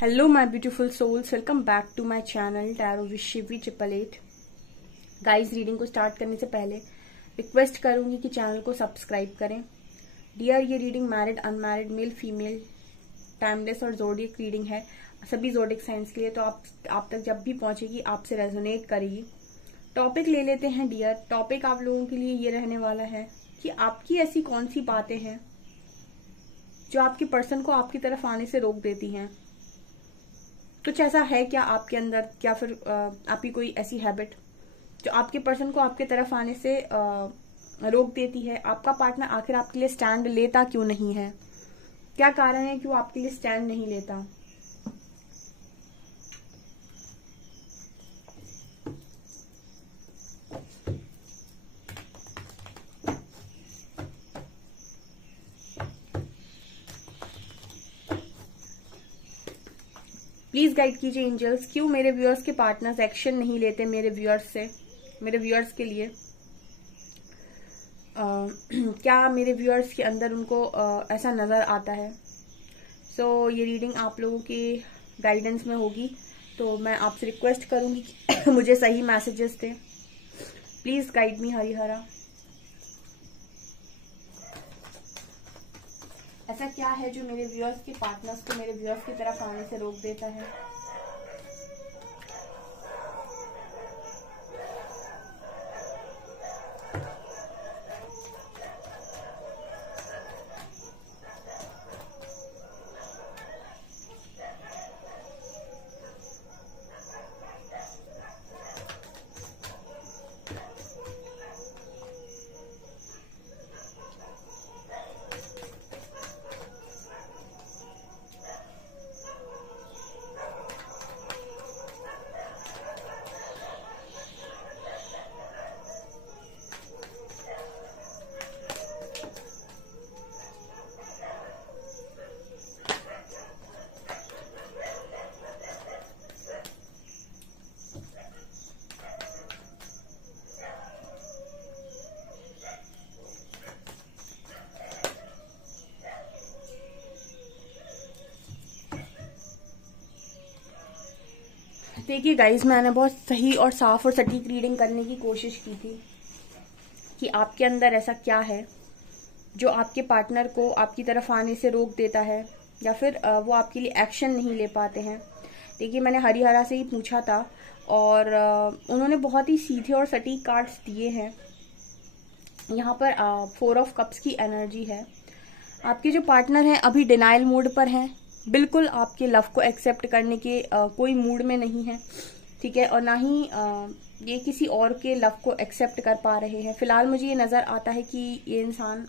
Hello my beautiful souls, welcome back to my channel Tarot with Shivi 888। Guys, reading को start करने से पहले request करूंगी कि चैनल को सब्सक्राइब करें। डियर, ये reading married, unmarried, male, female, timeless और जोडियक रीडिंग है सभी जोडियक साइंस के लिए, तो आप तक जब भी पहुंचेगी आपसे रेजोनेट करेगी। टॉपिक ले लेते हैं डियर। टॉपिक आप लोगों के लिए ये रहने वाला है कि आपकी ऐसी कौन सी बातें हैं जो आपके पर्सन को आपकी तरफ आने से रोक देती हैं। कुछ ऐसा है क्या आपके अंदर, या फिर आपकी कोई ऐसी हैबिट जो आपके पर्सन को आपके तरफ आने से रोक देती है। आपका पार्टनर आखिर आपके लिए स्टैंड लेता क्यों नहीं है? क्या कारण है कि वो आपके लिए स्टैंड नहीं लेता? प्लीज गाइड कीजिए एंजल्स, क्यों मेरे व्यूअर्स के पार्टनर्स एक्शन नहीं लेते मेरे व्यूअर्स के लिए। क्या मेरे व्यूअर्स के अंदर उनको ऐसा नजर आता है? सो ये रीडिंग आप लोगों के गाइडेंस में होगी, तो मैं आपसे रिक्वेस्ट करूंगी कि मुझे सही मैसेजेस दें। Please guide me Harihara. ऐसा क्या है जो मेरे व्यूअर्स के पार्टनर्स को मेरे व्यूअर्स की तरफ आने से रोक देता है? देखिए गाइज, मैंने बहुत सही और साफ और सटीक रीडिंग करने की कोशिश की थी कि आपके अंदर ऐसा क्या है जो आपके पार्टनर को आपकी तरफ आने से रोक देता है, या फिर वो आपके लिए एक्शन नहीं ले पाते हैं। देखिए, मैंने हरिहरा से ही पूछा था और उन्होंने बहुत ही सीधे और सटीक कार्ड्स दिए हैं। यहाँ पर 4 ऑफ कप्स की एनर्जी है। आपके जो पार्टनर हैं अभी डिनाइल मूड पर हैं, बिल्कुल आपके लव को एक्सेप्ट करने के कोई मूड में नहीं है, ठीक है, और ना ही ये किसी और के लव को एक्सेप्ट कर पा रहे हैं। फिलहाल मुझे ये नजर आता है कि ये इंसान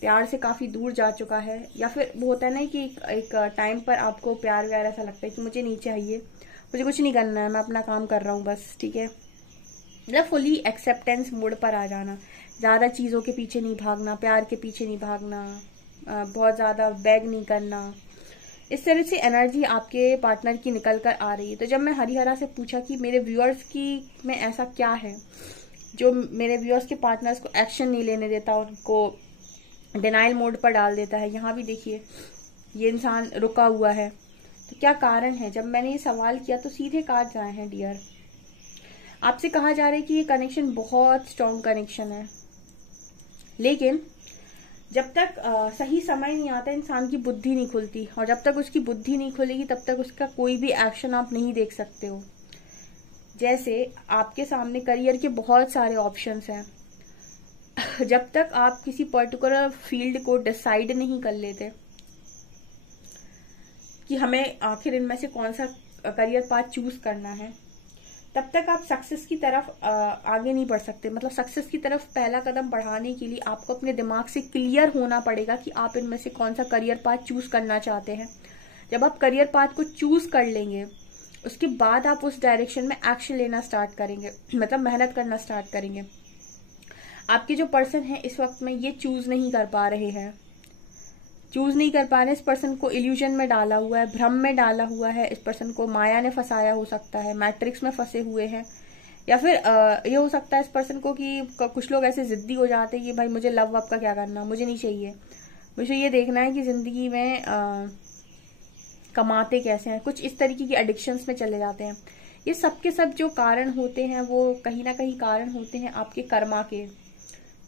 प्यार से काफी दूर जा चुका है, या फिर वो होता है ना कि एक टाइम पर आपको प्यार व्यार ऐसा लगता है कि मुझे नहीं चाहिए, मुझे कुछ नहीं करना है, मैं अपना काम कर रहा हूँ बस, ठीक है। मतलब फुली एक्सेप्टेंस मूड पर आ जाना, ज्यादा चीजों के पीछे नहीं भागना, प्यार के पीछे नहीं भागना, बहुत ज्यादा बैग नहीं करना। इस तरह से एनर्जी आपके पार्टनर की निकल कर आ रही है। तो जब मैं हरिहरा से पूछा कि मेरे व्यूअर्स की में ऐसा क्या है जो मेरे व्यूअर्स के पार्टनर्स को एक्शन नहीं लेने देता, उनको डिनाइल मोड पर डाल देता है। यहाँ भी देखिए, ये इंसान रुका हुआ है, तो क्या कारण है? जब मैंने ये सवाल किया तो सीधे कार्ड्स आए हैं डियर। आपसे कहा जा रहा है कि ये कनेक्शन बहुत स्ट्रॉन्ग कनेक्शन है, लेकिन जब तक सही समय नहीं आता इंसान की बुद्धि नहीं खुलती, और जब तक उसकी बुद्धि नहीं खुलेगी तब तक उसका कोई भी एक्शन आप नहीं देख सकते हो। जैसे आपके सामने करियर के बहुत सारे ऑप्शंस हैं, जब तक आप किसी पर्टिकुलर फील्ड को डिसाइड नहीं कर लेते कि हमें आखिर इनमें से कौन सा करियर पाथ चूज करना है, तब तक आप सक्सेस की तरफ आगे नहीं बढ़ सकते। मतलब सक्सेस की तरफ पहला कदम बढ़ाने के लिए आपको अपने दिमाग से क्लियर होना पड़ेगा कि आप इनमें से कौन सा करियर पाथ चूज करना चाहते हैं। जब आप करियर पाथ को चूज कर लेंगे, उसके बाद आप उस डायरेक्शन में एक्शन लेना स्टार्ट करेंगे, मतलब मेहनत करना स्टार्ट करेंगे। आपके जो पर्सन है इस वक्त में ये चूज नहीं कर पा रहे हैं, इस पर्सन को इल्यूजन में डाला हुआ है, भ्रम में डाला हुआ है, इस पर्सन को माया ने फंसाया हो सकता है, मैट्रिक्स में फंसे हुए हैं, या फिर ये हो सकता है इस पर्सन को कि कुछ लोग ऐसे जिद्दी हो जाते हैं कि भाई मुझे लव वव का क्या करना, मुझे नहीं चाहिए, मुझे ये देखना है कि जिंदगी में कमाते कैसे हैं, कुछ इस तरीके की एडिक्शंस में चले जाते हैं। ये सब के सब जो कारण होते हैं वो कहीं ना कहीं कारण होते हैं आपके कर्मा के।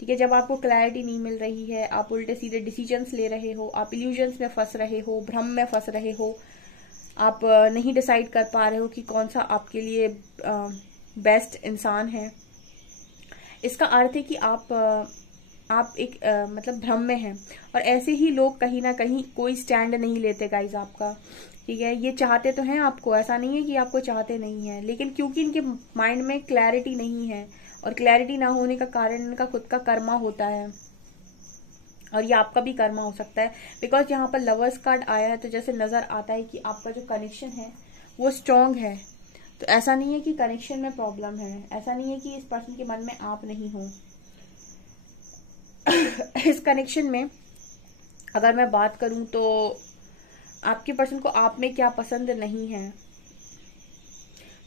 ठीक है, जब आपको क्लैरिटी नहीं मिल रही है, आप उल्टे सीधे डिसीजंस ले रहे हो, आप इल्यूजन्स में फंस रहे हो, भ्रम में फंस रहे हो, आप नहीं डिसाइड कर पा रहे हो कि कौन सा आपके लिए बेस्ट इंसान है, इसका अर्थ है कि आप एक मतलब भ्रम में हैं। और ऐसे ही लोग कहीं ना कहीं कोई स्टैंड नहीं लेते गाइज आपका। ठीक है, ये चाहते तो हैं आपको, ऐसा नहीं है कि आपको चाहते नहीं है, लेकिन क्योंकि इनके माइंड में क्लैरिटी नहीं है, और क्लैरिटी ना होने का कारण इनका खुद का कर्मा होता है, और ये आपका भी कर्मा हो सकता है। बिकॉज यहाँ पर लवर्स कार्ड आया है, तो जैसे नजर आता है कि आपका जो कनेक्शन है वो स्ट्रांग है। तो ऐसा नहीं है कि कनेक्शन में प्रॉब्लम है, ऐसा नहीं है कि इस पर्सन के मन में आप नहीं हो। इस कनेक्शन में अगर मैं बात करूं तो आपके पर्सन को आप में क्या पसंद नहीं है,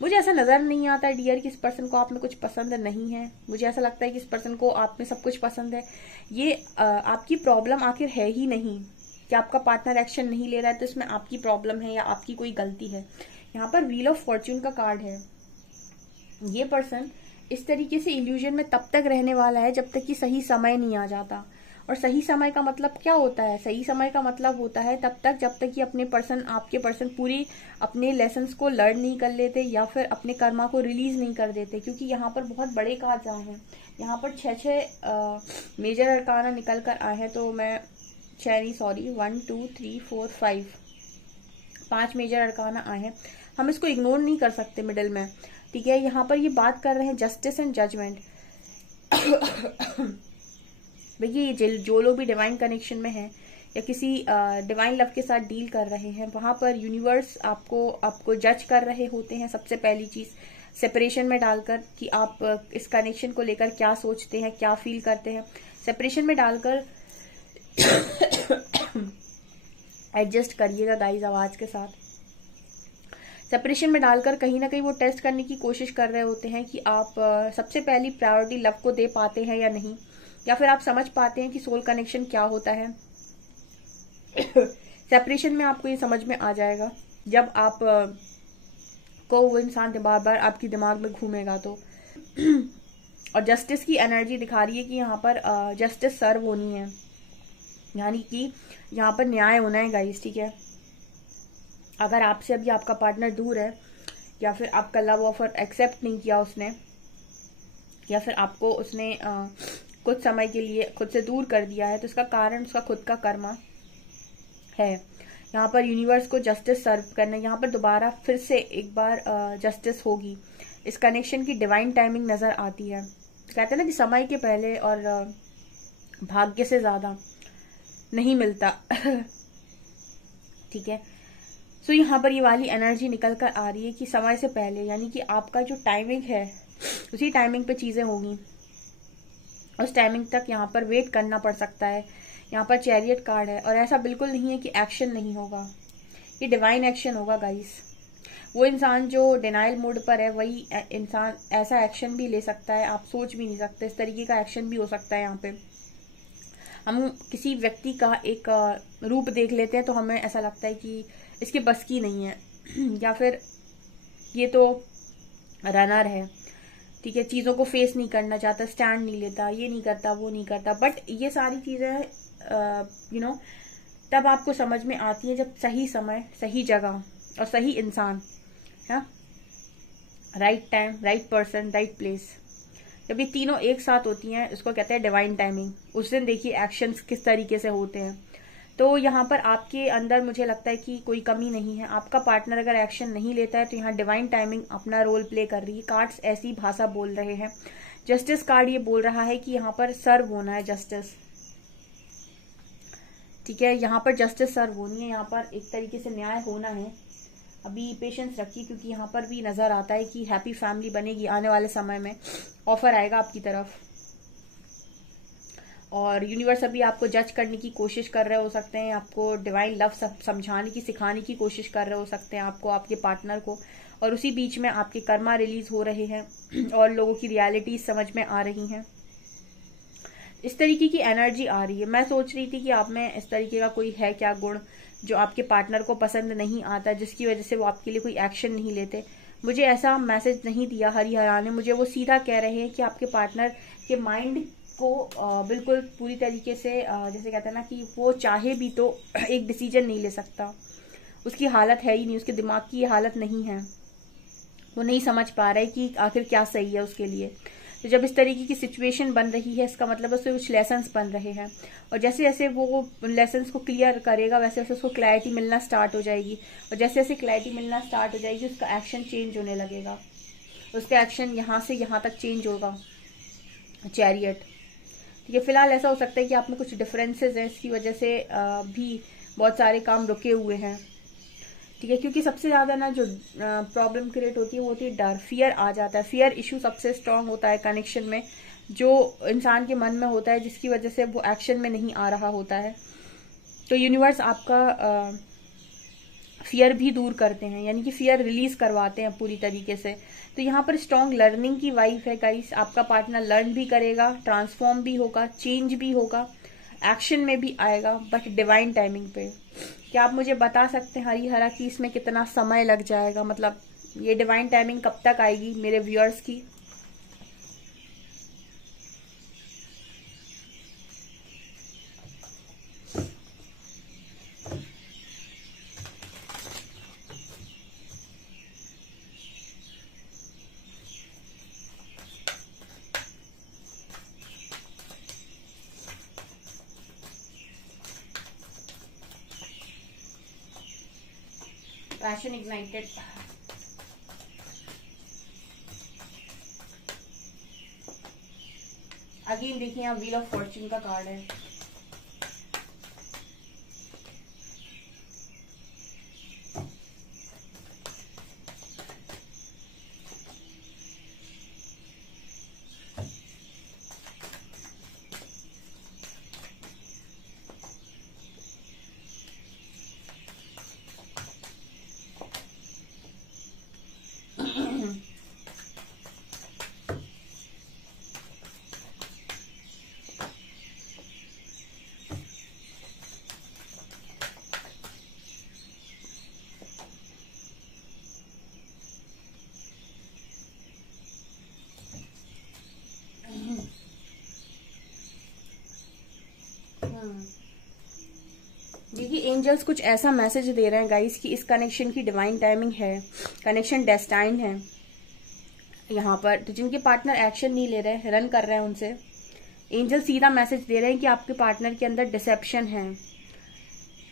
मुझे ऐसा नजर नहीं आता डियर कि इस पर्सन को आप में कुछ पसंद नहीं है। मुझे ऐसा लगता है कि इस पर्सन को आप में सब कुछ पसंद है। ये आपकी प्रॉब्लम आखिर है ही नहीं कि आपका पार्टनर एक्शन नहीं ले रहा है, तो इसमें आपकी प्रॉब्लम है या आपकी कोई गलती है। यहाँ पर व्हील ऑफ फॉर्च्यून का कार्ड है। ये पर्सन इस तरीके से इल्यूजन में तब तक रहने वाला है जब तक कि सही समय नहीं आ जाता। और सही समय का मतलब क्या होता है? सही समय का मतलब होता है तब तक जब तक कि आपके पर्सन पूरी अपने लेसन्स को लर्न नहीं कर लेते या फिर अपने कर्मा को रिलीज नहीं कर देते। क्योंकि यहाँ पर बहुत बड़े कार्ड्स आए हैं, यहाँ पर 6 मेजर अरकाना निकल कर आए हैं। तो मैं 1 2 3 4 5 मेजर अरकाना आए हैं, हम इसको इग्नोर नहीं कर सकते मिडिल में। ठीक है, यहाँ पर ये बात कर रहे हैं जस्टिस एंड जजमेंट। देखिए, जो लोग भी डिवाइन कनेक्शन में हैं या किसी डिवाइन लव के साथ डील कर रहे हैं, वहां पर यूनिवर्स आपको जज कर रहे होते हैं। सबसे पहली चीज सेपरेशन में डालकर कि आप इस कनेक्शन को लेकर क्या सोचते हैं, क्या फील करते हैं। सेपरेशन में डालकर एडजस्ट करिएगा गाइस आवाज के साथ। सेपरेशन में डालकर कहीं ना कहीं वो टेस्ट करने की कोशिश कर रहे होते हैं कि आप सबसे पहली प्रायोरिटी लव को दे पाते हैं या नहीं, या फिर आप समझ पाते हैं कि सोल कनेक्शन क्या होता है। सेपरेशन में आपको ये समझ में आ जाएगा जब आप को वो इंसान बार बार आपके दिमाग में घूमेगा तो। और जस्टिस की एनर्जी दिखा रही है कि यहाँ पर जस्टिस सर्व होनी है, यानी कि यहाँ पर न्याय होना है गाइस। ठीक है, अगर आपसे अभी आपका पार्टनर दूर है या फिर आपका लव ऑफर एक्सेप्ट नहीं किया उसने, या फिर आपको उसने कुछ समय के लिए खुद से दूर कर दिया है, तो इसका कारण उसका खुद का कर्मा है। यहाँ पर यूनिवर्स को जस्टिस सर्व करना, यहाँ पर दोबारा फिर से एक बार जस्टिस होगी। इस कनेक्शन की डिवाइन टाइमिंग नजर आती है। कहते हैं ना कि समय के पहले और भाग्य से ज्यादा नहीं मिलता। ठीक है, सो यहाँ पर ये वाली एनर्जी निकल कर आ रही है कि समय से पहले, यानी कि आपका जो टाइमिंग है उसी टाइमिंग पे चीजें होंगी। उस टाइमिंग तक यहाँ पर वेट करना पड़ सकता है। यहाँ पर चैरियट कार्ड है, और ऐसा बिल्कुल नहीं है कि एक्शन नहीं होगा, ये डिवाइन एक्शन होगा गाइस। वो इंसान जो डिनाइल मोड पर है वही इंसान ऐसा एक्शन भी ले सकता है, आप सोच भी नहीं सकते। इस तरीके का एक्शन भी हो सकता है। यहाँ पे हम किसी व्यक्ति का एक रूप देख लेते हैं तो हमें ऐसा लगता है कि इसके बस की नहीं है, या फिर ये तो रनर है। ठीक है, चीजों को फेस नहीं करना चाहता, स्टैंड नहीं लेता, ये नहीं करता, वो नहीं करता। बट ये सारी चीजें तब आपको समझ में आती है जब सही समय, सही जगह और सही इंसान, हाँ, right time, right person, right place, जब ये तीनों एक साथ होती हैं, इसको कहते हैं डिवाइन टाइमिंग। उस दिन देखिए एक्शंस किस तरीके से होते हैं। तो यहाँ पर आपके अंदर मुझे लगता है कि कोई कमी नहीं है। आपका पार्टनर अगर एक्शन नहीं लेता है तो यहाँ डिवाइन टाइमिंग अपना रोल प्ले कर रही है। कार्ड्स ऐसी भाषा बोल रहे हैं। जस्टिस कार्ड ये बोल रहा है कि यहाँ पर सर्व होना है जस्टिस। ठीक है, यहाँ पर जस्टिस सर्व होनी है, यहाँ पर एक तरीके से न्याय होना है। अभी पेशेंस रखिए, क्योंकि यहाँ पर भी नजर आता है कि हैप्पी फैमिली बनेगी आने वाले समय में। ऑफर आएगा आपकी तरफ, और यूनिवर्स अभी आपको जज करने की कोशिश कर रहे हो सकते हैं, आपको डिवाइन लव समझाने की, सिखाने की कोशिश कर रहे हो सकते हैं आपको, आपके पार्टनर को। और उसी बीच में आपके कर्मा रिलीज हो रहे हैं और लोगों की रियलिटी समझ में आ रही हैं। इस तरीके की एनर्जी आ रही है। मैं सोच रही थी कि आप में इस तरीके का कोई है क्या गुण जो आपके पार्टनर को पसंद नहीं आता, जिसकी वजह से वो आपके लिए कोई एक्शन नहीं लेते। मुझे ऐसा मैसेज नहीं दिया हरिहरा ने, मुझे वो सीधा कह रहे हैं कि आपके पार्टनर के माइंड को बिल्कुल पूरी तरीके से जैसे कहते हैं ना कि वो चाहे भी तो एक डिसीजन नहीं ले सकता, उसकी हालत है ही नहीं, उसके दिमाग की ये हालत नहीं है, वो नहीं समझ पा रहा है कि आखिर क्या सही है उसके लिए। तो जब इस तरीके की सिचुएशन बन रही है, इसका मतलब उससे कुछ लेसन्स बन रहे हैं, और जैसे जैसे वो लेसन्स को क्लियर करेगा वैसे वैसे उसको क्लैरिटी मिलना स्टार्ट हो जाएगी, और जैसे जैसे क्लैरिटी मिलना स्टार्ट हो जाएगी उसका एक्शन चेंज होने लगेगा, उसका एक्शन यहाँ से यहाँ तक चेंज होगा। चैरियट, ठीक है। फिलहाल ऐसा हो सकता है कि आप में कुछ डिफरेंसेस हैं, इसकी वजह से भी बहुत सारे काम रुके हुए हैं, ठीक है। क्योंकि सबसे ज्यादा ना जो प्रॉब्लम क्रिएट होती है वो होती है डर, फियर आ जाता है। फियर इशू सबसे स्ट्रांग होता है कनेक्शन में, जो इंसान के मन में होता है, जिसकी वजह से वो एक्शन में नहीं आ रहा होता है। तो यूनिवर्स आपका फियर भी दूर करते हैं, यानी कि फियर रिलीज करवाते हैं पूरी तरीके से। तो यहाँ पर स्ट्रांग लर्निंग की वाइफ है गाइस, आपका पार्टनर लर्न भी करेगा, ट्रांसफॉर्म भी होगा, चेंज भी होगा, एक्शन में भी आएगा, बट डिवाइन टाइमिंग पे। क्या आप मुझे बता सकते हैं हरिहरा कि इसमें कितना समय लग जाएगा, मतलब ये डिवाइन टाइमिंग कब तक आएगी मेरे व्यूअर्स की? पैशन इग्नाइटेड, अगेन देखिए यहाँ व्हील ऑफ फॉर्च्यून का कार्ड है। देखिए एंजल्स कुछ ऐसा मैसेज दे रहे हैं गाइस कि इस कनेक्शन की डिवाइन टाइमिंग है, कनेक्शन डेस्टाइन्ड है यहाँ पर। तो जिनके पार्टनर एक्शन नहीं ले रहे, रन कर रहे हैं, उनसे एंजल सीधा मैसेज दे रहे हैं कि आपके पार्टनर के अंदर डिसेप्शन है।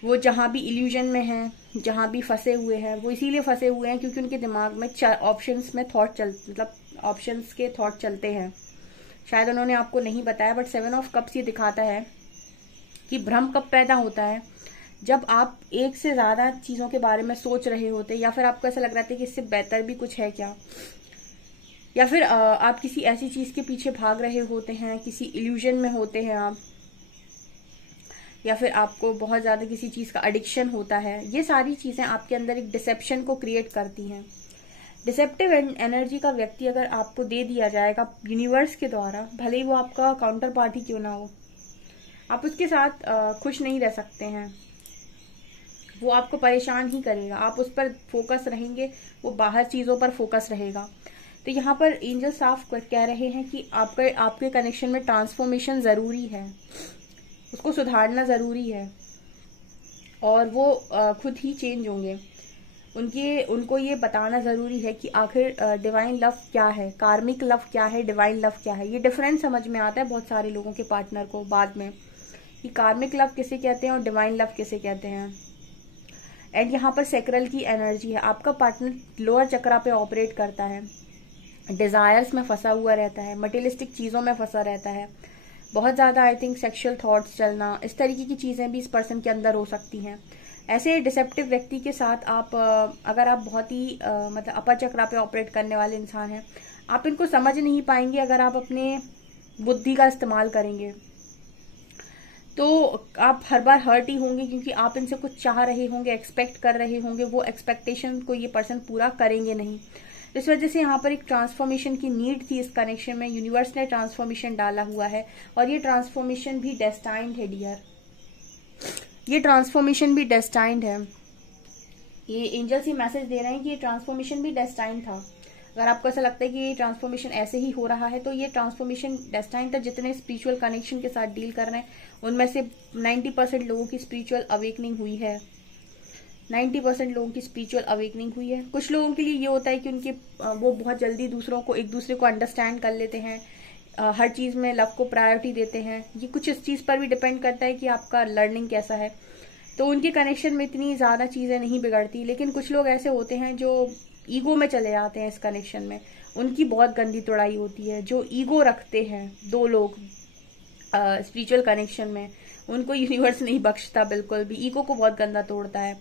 वो जहां भी इल्यूजन में हैं, जहां भी फंसे हुए हैं, वो इसीलिए फंसे हुए हैं क्योंकि उनके दिमाग में ऑप्शंस में मतलब ऑप्शंस के थॉट चलते हैं। शायद उन्होंने आपको नहीं बताया, बट 7 ऑफ कप्स ये दिखाता है कि भ्रम कब पैदा होता है, जब आप एक से ज्यादा चीजों के बारे में सोच रहे होते, या फिर आपको ऐसा लग रहा था कि इससे बेहतर भी कुछ है क्या, या फिर आप किसी ऐसी चीज के पीछे भाग रहे होते हैं, किसी इल्यूजन में होते हैं आप, या फिर आपको बहुत ज्यादा किसी चीज का एडिक्शन होता है। ये सारी चीजें आपके अंदर एक डिसेप्शन को क्रिएट करती हैं। डिसेप्टिव एनर्जी का व्यक्ति अगर आपको दे दिया जाएगा यूनिवर्स के द्वारा, भले ही वो आपका काउंटर पार्टी क्यों ना हो, आप उसके साथ खुश नहीं रह सकते हैं, वो आपको परेशान ही करेगा। आप उस पर फोकस रहेंगे, वो बाहर चीजों पर फोकस रहेगा। तो यहाँ पर एंजल साफ कह रहे हैं कि आपके कनेक्शन में ट्रांसफॉर्मेशन जरूरी है, उसको सुधारना जरूरी है, और वो खुद ही चेंज होंगे। उनको ये बताना जरूरी है कि आखिर डिवाइन लव क्या है, कार्मिक लव क्या है, डिवाइन लव क्या है। ये डिफरेंस समझ में आता है बहुत सारे लोगों के पार्टनर को बाद में, कि कार्मिक लव किसे कहते हैं और डिवाइन लव किसे कहते हैं। एंड यहाँ पर सेक्रल की एनर्जी है, आपका पार्टनर लोअर चक्रा पे ऑपरेट करता है, डिजायर्स में फंसा हुआ रहता है, मटेरियलिस्टिक चीजों में फंसा रहता है, बहुत ज्यादा आई थिंक सेक्सुअल थॉट्स चलना, इस तरीके की चीजें भी इस पर्सन के अंदर हो सकती हैं। ऐसे डिसेप्टिव व्यक्ति के साथ आप अगर आप बहुत ही मतलब अपर चक्रा पे ऑपरेट करने वाले इंसान हैं, आप इनको समझ नहीं पाएंगे अगर आप अपने बुद्धि का इस्तेमाल करेंगे, तो आप हर बार हर्ट ही होंगे, क्योंकि आप इनसे कुछ चाह रहे होंगे, एक्सपेक्ट कर रहे होंगे, वो एक्सपेक्टेशन को ये पर्सन पूरा करेंगे नहीं। इस वजह से यहाँ पर एक ट्रांसफॉर्मेशन की नीड थी इस कनेक्शन में, यूनिवर्स ने ट्रांसफॉर्मेशन डाला हुआ है, और ये ट्रांसफॉर्मेशन भी डेस्टाइन्ड है डियर। ये ट्रांसफॉर्मेशन भी डेस्टाइंड है। ये एंजल्स ही मैसेज दे रहे हैं कि ये ट्रांसफॉर्मेशन भी डेस्टाइंड था। अगर आपको ऐसा लगता है कि ये ट्रांसफॉर्मेशन ऐसे ही हो रहा है तो ये ट्रांसफॉर्मेशन डेस्टाइंड था। जितने स्पिरिचुअल कनेक्शन के साथ डील कर रहे हैं उनमें से 90% लोगों की स्पिरिचुअल अवेकनिंग हुई है। 90% लोगों की स्पिरिचुअल अवेकनिंग हुई है। कुछ लोगों के लिए ये होता है कि उनके वो बहुत जल्दी एक दूसरे को अंडरस्टैंड कर लेते हैं, हर चीज में लव को प्रायोरिटी देते हैं। ये कुछ इस चीज पर भी डिपेंड करता है कि आपका लर्निंग कैसा है। तो उनके कनेक्शन में इतनी ज्यादा चीजें नहीं बिगड़ती। लेकिन कुछ लोग ऐसे होते हैं जो ईगो में चले जाते हैं इस कनेक्शन में, उनकी बहुत गंदी तोड़ाई होती है। जो ईगो रखते हैं दो लोग स्पिरिचुअल कनेक्शन में, उनको यूनिवर्स नहीं बख्शता बिल्कुल भी, ईगो को बहुत गंदा तोड़ता है।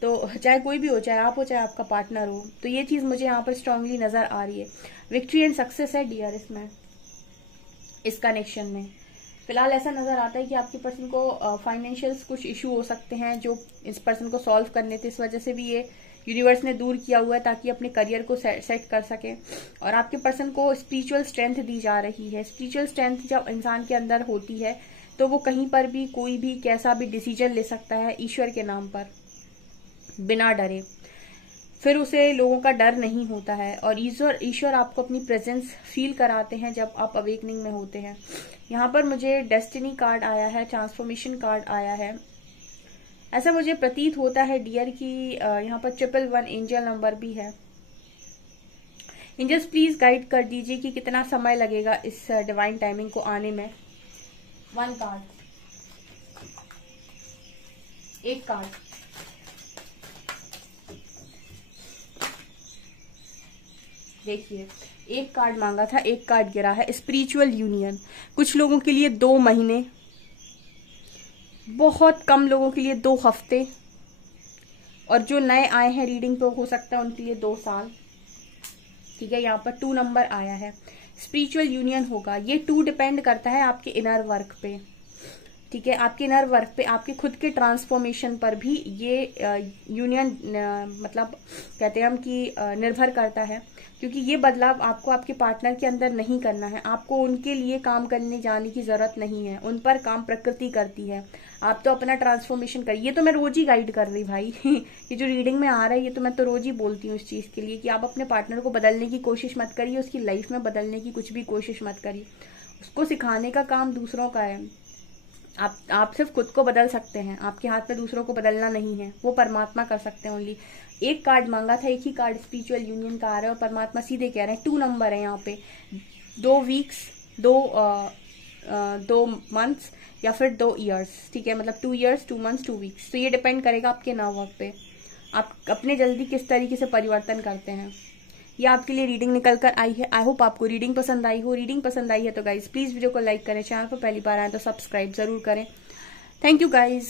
तो चाहे कोई भी हो, चाहे आप हो चाहे आपका पार्टनर हो, तो ये चीज मुझे यहाँ पर स्ट्रांगली नजर आ रही है। विक्ट्री एंड सक्सेस है डियर इसमें, इस कनेक्शन में। फिलहाल ऐसा नजर आता है कि आपके पर्सन को फाइनेंशियल कुछ इशू हो सकते हैं जो इस पर्सन को सॉल्व करने थे। इस वजह से भी ये यूनिवर्स ने दूर किया हुआ है ताकि अपने करियर को सेट कर सके। और आपके पर्सन को स्पिरिचुअल स्ट्रेंथ दी जा रही है। स्पिरिचुअल स्ट्रेंथ जब इंसान के अंदर होती है तो वो कहीं पर भी कोई भी कैसा भी डिसीजन ले सकता है ईश्वर के नाम पर बिना डरे। फिर उसे लोगों का डर नहीं होता है। और ईश्वर आपको अपनी प्रेजेंस फील कराते हैं जब आप अवेकनिंग में होते हैं। यहाँ पर मुझे डेस्टिनी कार्ड आया है, ट्रांसफॉर्मेशन कार्ड आया है। ऐसा मुझे प्रतीत होता है डियर की यहाँ पर 111 एंजल नंबर भी है। एंजल्स प्लीज गाइड कर दीजिए कि कितना समय लगेगा इस डिवाइन टाइमिंग को आने में। 1 कार्ड, 1 कार्ड, देखिए 1 कार्ड मांगा था, 1 कार्ड गिरा है। स्पिरिचुअल यूनियन कुछ लोगों के लिए 2 महीने, बहुत कम लोगों के लिए 2 हफ्ते, और जो नए आए हैं रीडिंग पे हो सकता है उनके लिए 2 साल। ठीक है, यहाँ पर 2 नंबर आया है। स्पिरिचुअल यूनियन होगा। ये 2 डिपेंड करता है आपके इनर वर्क पे। ठीक है, आपके इनर वर्क पे, आपके खुद के ट्रांसफॉर्मेशन पर भी ये यूनियन मतलब कहते हैं हम कि निर्भर करता है। क्योंकि ये बदलाव आपको आपके पार्टनर के अंदर नहीं करना है। आपको उनके लिए काम करने जाने की जरूरत नहीं है। उन पर काम प्रकृति करती है। आप तो अपना ट्रांसफॉर्मेशन करिए। ये तो मैं रोज ही गाइड कर रही भाई ये जो रीडिंग में आ रहा है ये तो मैं तो रोज ही बोलती हूँ इस चीज के लिए कि आप अपने पार्टनर को बदलने की कोशिश मत करिए, उसकी लाइफ में बदलने की कुछ भी कोशिश मत करिए। उसको सिखाने का काम दूसरों का है। आप सिर्फ खुद को बदल सकते हैं, आपके हाथ में दूसरों को बदलना नहीं है। वो परमात्मा कर सकते हैं ओनली। 1 कार्ड मांगा था, 1 ही कार्ड स्पिरिचुअल यूनियन का आ रहा है और परमात्मा सीधे कह रहे हैं 2 नंबर है यहाँ पे। 2 वीक्स, 2 मंथ्स या फिर 2 ईयर्स। ठीक है, मतलब 2 ईयर्स 2 मंथ्स 2 वीक्स। तो ये डिपेंड करेगा आपके नववर्क पे, आप अपने जल्दी किस तरीके से परिवर्तन करते हैं। ये आपके लिए रीडिंग निकल कर आई है। आई होप आपको रीडिंग पसंद आई हो। रीडिंग पसंद आई है तो गाइज प्लीज वीडियो को लाइक करें, चैनल पर पहली बार आए तो सब्सक्राइब जरूर करें। Thank you guys.